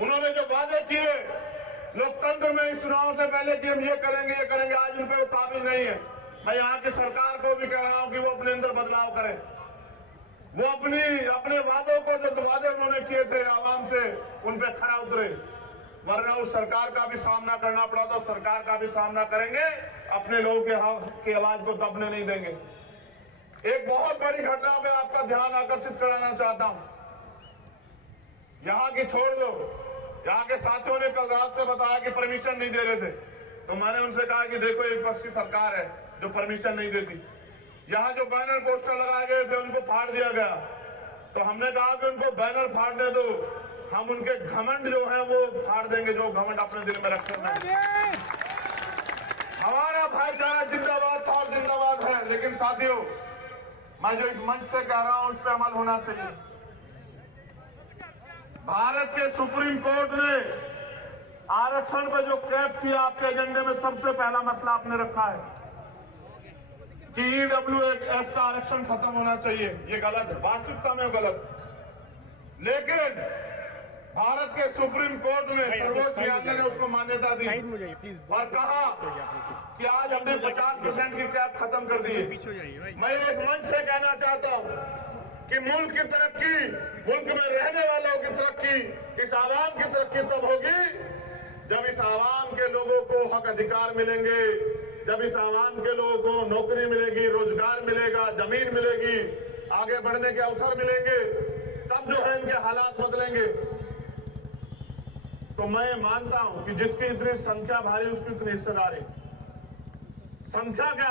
उन्होंने जो वादे किए लोकतंत्र में इस चुनाव से पहले कि हम ये करेंगे, आज उन पर काबिल नहीं है। मैं यहाँ की सरकार को भी कह रहा हूं कि वो अपने अंदर बदलाव करें। वो अपने वादों को, जो वादे उन्होंने किए थे आवाम से, उन पे खरा उतरे, वरना उस सरकार का भी सामना करना पड़ा तो सरकार का भी सामना करेंगे, अपने लोगों के हक की आवाज को दबने नहीं देंगे। एक बहुत बड़ी घटना पे आपका ध्यान आकर्षित कराना चाहता हूं। यहां की छोड़ दो, यहां के साथियों ने कल रात से बताया कि परमिशन नहीं दे रहे थे, तो मैंने उनसे कहा कि देखो एक पक्ष की सरकार है जो परमिशन नहीं देती। यहां जो बैनर पोस्टर लगाए गए थे उनको फाड़ दिया गया, तो हमने कहा कि उनको बैनर फाड़ने दो, हम उनके घमंड जो है वो फाड़ देंगे, जो घमंड अपने दिल में रखे हैं। हमारा भाईचारा जिंदाबाद था और जिंदाबाद है, लेकिन साथियों मैं जो इस मंच से कह रहा हूं उस पर अमल होना चाहिए। भारत के सुप्रीम कोर्ट ने आरक्षण पर जो कैप किया, आपके एजेंडे में सबसे पहला मसला आपने रखा है कि EWS का आरक्षण खत्म होना चाहिए। ये गलत है, वास्तविकता में गलत। लेकिन भारत के सुप्रीम कोर्ट ने, सर्वोच्च न्यायालय ने उसको मान्यता दी और कहा कि आज हमने 50% की कैप खत्म कर दी है। मैं एक मंच से कहना चाहता हूं कि मुल्क की तरक्की, मुल्क में रहने वालों की तरक्की, इस आवाम की तरक्की तब होगी जब इस आवाम के लोगों को हक अधिकार मिलेंगे, जब इस आवाम के लोगों को नौकरी मिलेगी, रोजगार मिलेगा, जमीन मिलेगी, आगे बढ़ने के अवसर मिलेंगे, तब जो है इनके हालात बदलेंगे। तो मैं मानता हूं कि जिसकी इतनी संख्या भारी उसकी इतनी हिस्सेदारी। संख्या के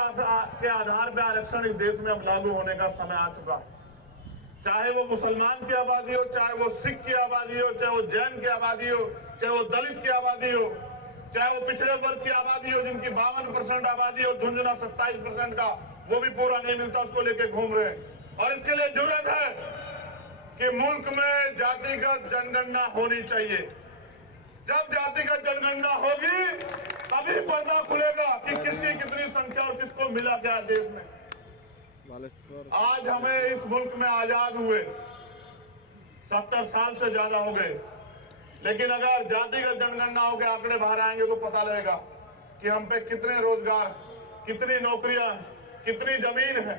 आधार पर आरक्षण इस देश में अब लागू होने का समय आ चुका है। चाहे वो मुसलमान की आबादी हो, चाहे वो सिख की आबादी हो, चाहे वो जैन की आबादी हो, चाहे वो दलित की आबादी हो, चाहे वो पिछड़े वर्ग की आबादी हो जिनकी 52% आबादी हो, झुंझुना 27% का वो भी पूरा नहीं मिलता, उसको लेके घूम रहे हैं। और इसके लिए जरूरत है कि मुल्क में जातिगत जनगणना होनी चाहिए। जब जातिगत जनगणना होगी तभी पर्दा खुलेगा कि किसकी कितनी संख्या और किसको मिला क्या देश में। आज हमें इस मुल्क में आजाद हुए 70 साल से ज्यादा हो गए, लेकिन अगर जातिगत जनगणना हो के आंकड़े बाहर आएंगे तो पता लगेगा कि हम पे कितने रोजगार, कितनी नौकरियां, कितनी जमीन है,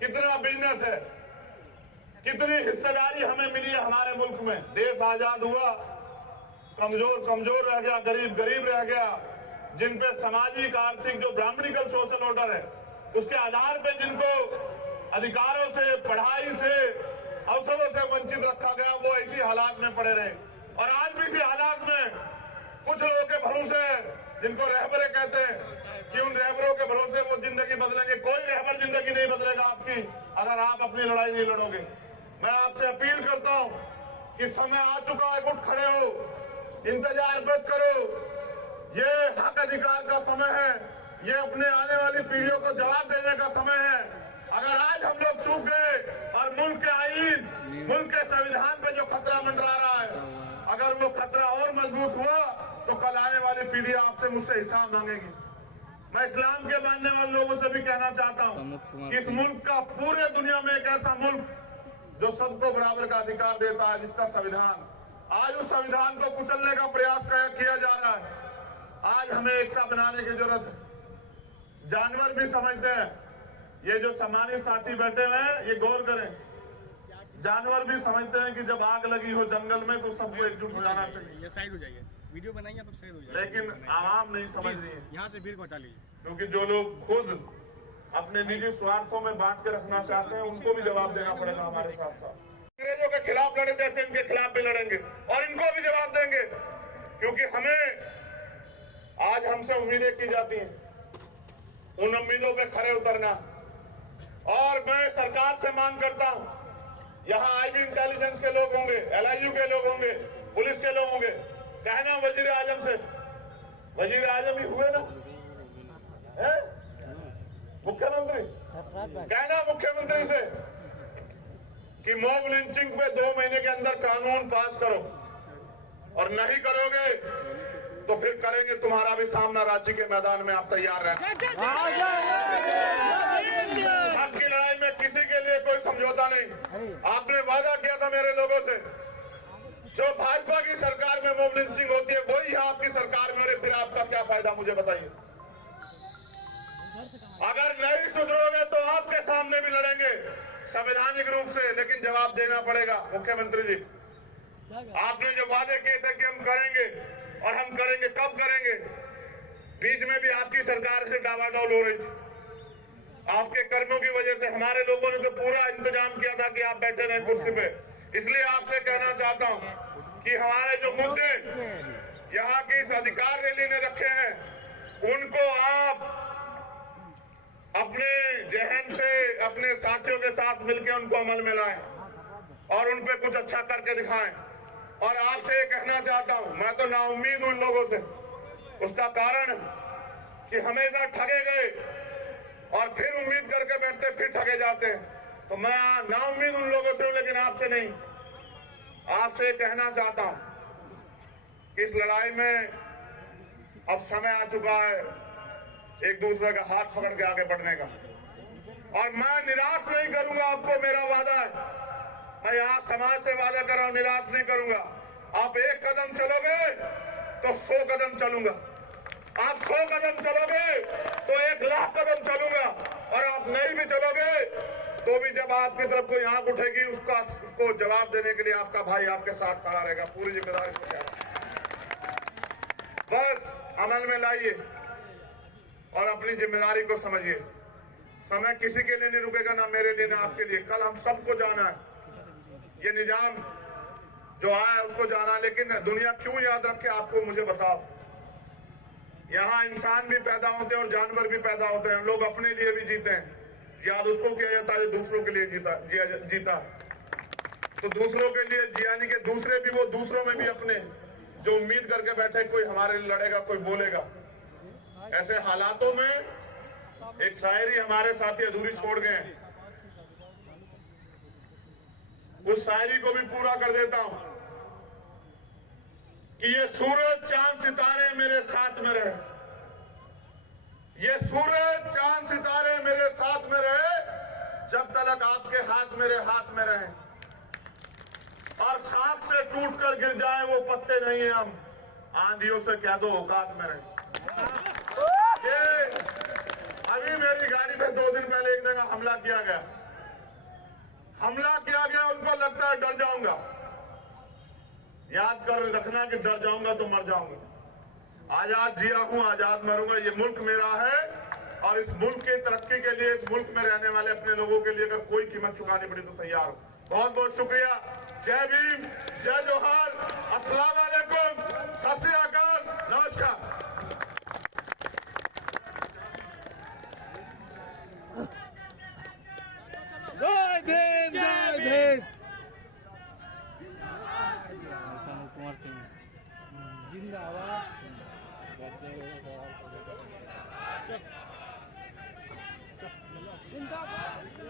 कितना बिजनेस है, कितनी हिस्सेदारी हमें मिली है हमारे मुल्क में। देश आजाद हुआ, कमजोर रह गया, गरीब रह गया, जिन पे सामाजिक, आर्थिक, जो ब्राह्मणिकल सोशल ऑर्डर है उसके आधार पे जिनको अधिकारों से, पढ़ाई से, अवसरों से वंचित रखा गया, वो ऐसी हालात में पड़े रहे। और आज भी इसी हालात में कुछ लोगों के भरोसे, जिनको रहबरे कहते हैं, कि उन रहबरों के भरोसे वो जिंदगी बदलेंगे। कोई रहबर जिंदगी नहीं बदलेगा आपकी अगर आप अपनी लड़ाई नहीं लड़ोगे। मैं आपसे अपील करता हूं कि समय आ चुका है, उठ खड़े हो, इंतजार मत करो। ये हक अधिकार का समय है, ये अपने आने वाली पीढ़ियों को जवाब देने का समय है। अगर आज हम लोग चूक गए और मुल्क के आईन, मुल्क के संविधान पे जो खतरा मंडरा रहा है, अगर वो खतरा और मजबूत हुआ तो कल आने वाली पीढ़ी आपसे, मुझसे हिसाब मांगेगी। मैं इस्लाम के मानने वाले लोगों से भी कहना चाहता हूं कि इस मुल्क का पूरे दुनिया में एक ऐसा मुल्क जो सबको बराबर का अधिकार देता है, जिसका संविधान, आज उस संविधान को कुचलने का प्रयास किया जा रहा है। आज हमें एकता बनाने की जरूरत है। जानवर भी समझते हैं, ये जो सम्मानित साथी बैठे हुए हैं, ये गौर करें, जानवर भी समझते हैं कि जब आग लगी हो जंगल में तो सबको एकजुट हो जाना चाहिए। ये साइड हो जाइए, वीडियो बनाइए तो साइड हो जाइए। लेकिन आवाम नहीं समझ रही है, यहाँ से भीड़ को हटा लीजिए, क्योंकि जो लोग खुद अपने निजी स्वार्थों में बांट के रखना चाहते हैं उनको भी जवाब देना पड़ेगा हमारे साथ साथ। अंग्रेजों के खिलाफ लड़े जैसे इनके खिलाफ भी लड़ेंगे और इनको भी जवाब देंगे, क्योंकि हमें आज हमसे उम्मीदें की जाती हैं, उन उम्मीदों पे खरे उतरना। और मैं सरकार से मांग करता हूं, यहां IB इंटेलिजेंस के लोग होंगे, LIU के लोग होंगे, पुलिस के लोग होंगे, कहना वजीर आजम से, वजीर आजम ही हुए ना, मुख्यमंत्री, कहना मुख्यमंत्री से कि मॉब लिंचिंग पे 2 महीने के अंदर कानून पास करो, और नहीं करोगे तो फिर करेंगे तुम्हारा भी सामना राज्य के मैदान में। आप तैयार रहें। हक की लड़ाई में किसी के लिए कोई समझौता नहीं। आपने वादा किया था मेरे लोगों से, जो भाजपा की सरकार में मॉब लिंचिंग होती है वही आपकी सरकार में, फिर आपका क्या फायदा मुझे बताइए। अगर नहीं सुधरोगे तो आपके सामने भी लड़ेंगे संवैधानिक रूप से, लेकिन जवाब देना पड़ेगा। मुख्यमंत्री जी, आपने जो वादे किए थे कि हम करेंगे, और हम करेंगे, कब करेंगे? बीच में भी आपकी सरकार से डावाडोल हो रही थी, आपके कर्मों की वजह से। हमारे लोगों ने तो पूरा इंतजाम किया था कि आप बैठे रहे कुर्सी पे। इसलिए आपसे कहना चाहता हूं कि हमारे जो मुद्दे यहाँ की इस अधिकार रैली ने रखे हैं, उनको आप अपने जहन से अपने साथियों के साथ मिलकर उनको अमल में लाएं और उन पे कुछ अच्छा करके दिखाएं। और आपसे ये कहना चाहता हूं, मैं तो नाउम्मीद हूं इन लोगों से। उसका कारण कि हमेशा ठगे गए और फिर उम्मीद करके बैठते, फिर ठगे जाते हैं। तो मैं नाउम्मीद उन लोगों से हूं, लेकिन आपसे नहीं। आपसे कहना चाहता हूं कि इस लड़ाई में अब समय आ चुका है एक दूसरे का हाथ पकड़ के आगे बढ़ने का। और मैं निराश नहीं करूंगा आपको, मेरा वादा है। मैं यहां समाज से वादा कर रहा हूं, निराश नहीं करूंगा। आप एक कदम चलोगे तो 100 कदम चलूंगा, आप 100 कदम चलोगे तो 1 लाख कदम चलूंगा, और आप नहीं भी चलोगे तो भी जब आपकी तरफ कोई आंख उठेगी उसको जवाब देने के लिए आपका भाई आपके साथ खड़ा रहेगा। पूरी जिम्मेदारी से कह रहा हूं। बस अमल में लाइए और अपनी जिम्मेदारी को समझिए। समय किसी के लिए नहीं रुकेगा, ना मेरे लिए, ना आपके लिए। कल हम सबको जाना है। ये निजाम जो आया उसको जाना है, लेकिन दुनिया क्यों याद रखे आपको मुझे बताओ। यहाँ इंसान भी पैदा होते हैं और जानवर भी पैदा होते हैं। लोग अपने लिए भी जीते हैं, याद उसको किया जाता है जो दूसरों के लिए जीता। तो दूसरों के लिए यानी कि दूसरे भी, वो दूसरों में भी अपने जो उम्मीद करके बैठे कोई हमारे लिए लड़ेगा, कोई बोलेगा। ऐसे हालातों में एक शायरी हमारे साथी अधूरी छोड़ गए हैं, उस शायरी को भी पूरा कर देता हूं कि ये सूरज चांद सितारे मेरे साथ में रहे, ये सूरज चांद सितारे मेरे साथ में रहे, जब तक आपके हाथ मेरे हाथ में रहे। और खाक से टूटकर गिर जाए वो पत्ते नहीं है हम, आंधियों से क्या दो औकात में रहे। ये अभी मेरी गाड़ी पे 2 दिन पहले एक जगह हमला किया गया, उनको लगता है डर जाऊंगा। याद कर रखना कि डर जाऊंगा तो मर जाऊंगा। आजाद जिया हूं, आजाद मरूंगा। ये मुल्क मेरा है और इस मुल्क की तरक्की के लिए, इस मुल्क में रहने वाले अपने लोगों के लिए अगर कोई कीमत चुकानी पड़ी तो तैयार हूं। बहुत बहुत शुक्रिया। जय भीम, जय जोहार, अस्सलाम वालेकुम, सत श्री अकाल, नमस्कार। जय भीम, जय भीम। कुमार सिंह जिंदाबाद।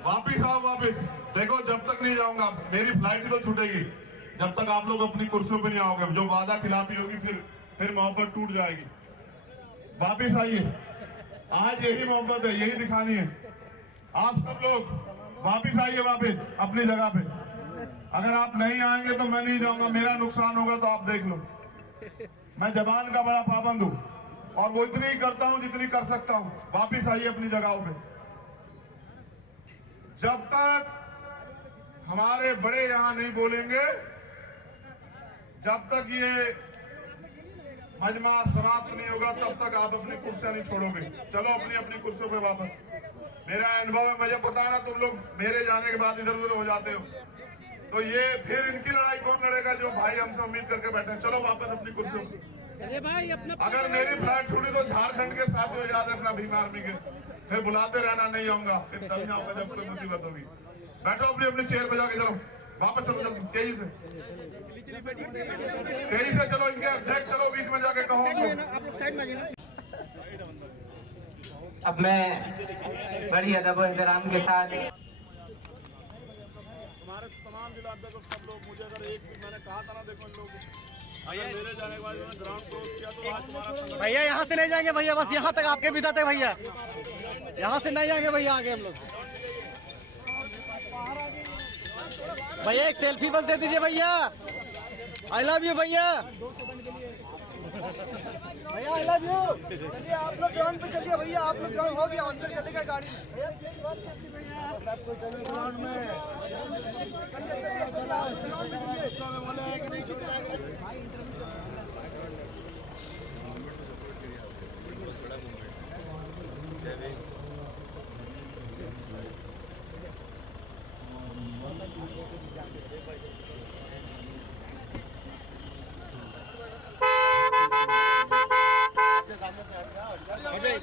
वापिस आओ, वापिस। देखो जब तक नहीं जाऊंगा, मेरी फ्लाइट ही तो छूटेगी जब तक आप लोग अपनी कुर्सियों पे नहीं आओगे। जो वादा खिलाफी होगी फिर मोहब्बत टूट जाएगी। वापिस आइए, आज यही मोहब्बत है, यही दिखानी है। आप सब लोग वापिस आइए, वापिस अपनी जगह पे। अगर आप नहीं आएंगे तो मैं नहीं जाऊंगा, मेरा नुकसान होगा तो आप देख लो। मैं जबान का बड़ा पाबंद हूं और वो इतनी ही करता हूं जितनी कर सकता हूं। वापिस आइए अपनी जगहों पे। जब तक हमारे बड़े यहां नहीं बोलेंगे, जब तक ये मजमा समाप्त नहीं होगा, तब तक आप अपनी कुर्सियां नहीं छोड़ोगे। चलो अपनी अपनी कुर्सियों पे वापस। मेरा अनुभव है, मुझे पता है ना, तुम लोग मेरे जाने के बाद इधर उधर हो जाते हो, तो ये फिर इनकी लड़ाई कौन लड़ेगा जो भाई हमसे उम्मीद करके बैठे हैं। चलो वापस अपनी कुर्सियों पे। अरे भाई अपना, अगर मेरी फ्लाइट छूटी तो झारखंड के साथ में याद रखना, भीम आर्मी के, फिर बुलाते रहना, नहीं आऊंगा, फिर तब जाऊंगा जब कोई मुसीबत होगी। बैठो अपनी अपनी चेयर पे जाके, चलो वापस चलो, चलो तेजी से चलो। इनके अध्यक्ष चलो बीच में जाके कहो आप लोग साइड में आइए ना। अब मैं बड़ी अदब और एहतराम के साथ हमारे तमाम जिला अध्यक्ष सब लोग, मुझे अगर एक मैंने कहा था ना, देखो इन लोगों मेरे जाने के बाद ग्राउंड क्रॉस किया तो आज तुम्हारा भैया यहाँ से नहीं जाएंगे भैया, बस यहाँ तक आपके विदा थे भैया, यहाँ से नहीं जाएंगे भैया आगे हम लोग। भैया एक सेल्फी बस दे दीजिए भैया। आई लव यू भैया। भैया आई लव यू। चलिए आप लोग ग्राउंड पे चलिए भैया, आप लोग ग्राउंड हो गया, अंदर चलेगा गाड़ी। ग्राउंड में अजय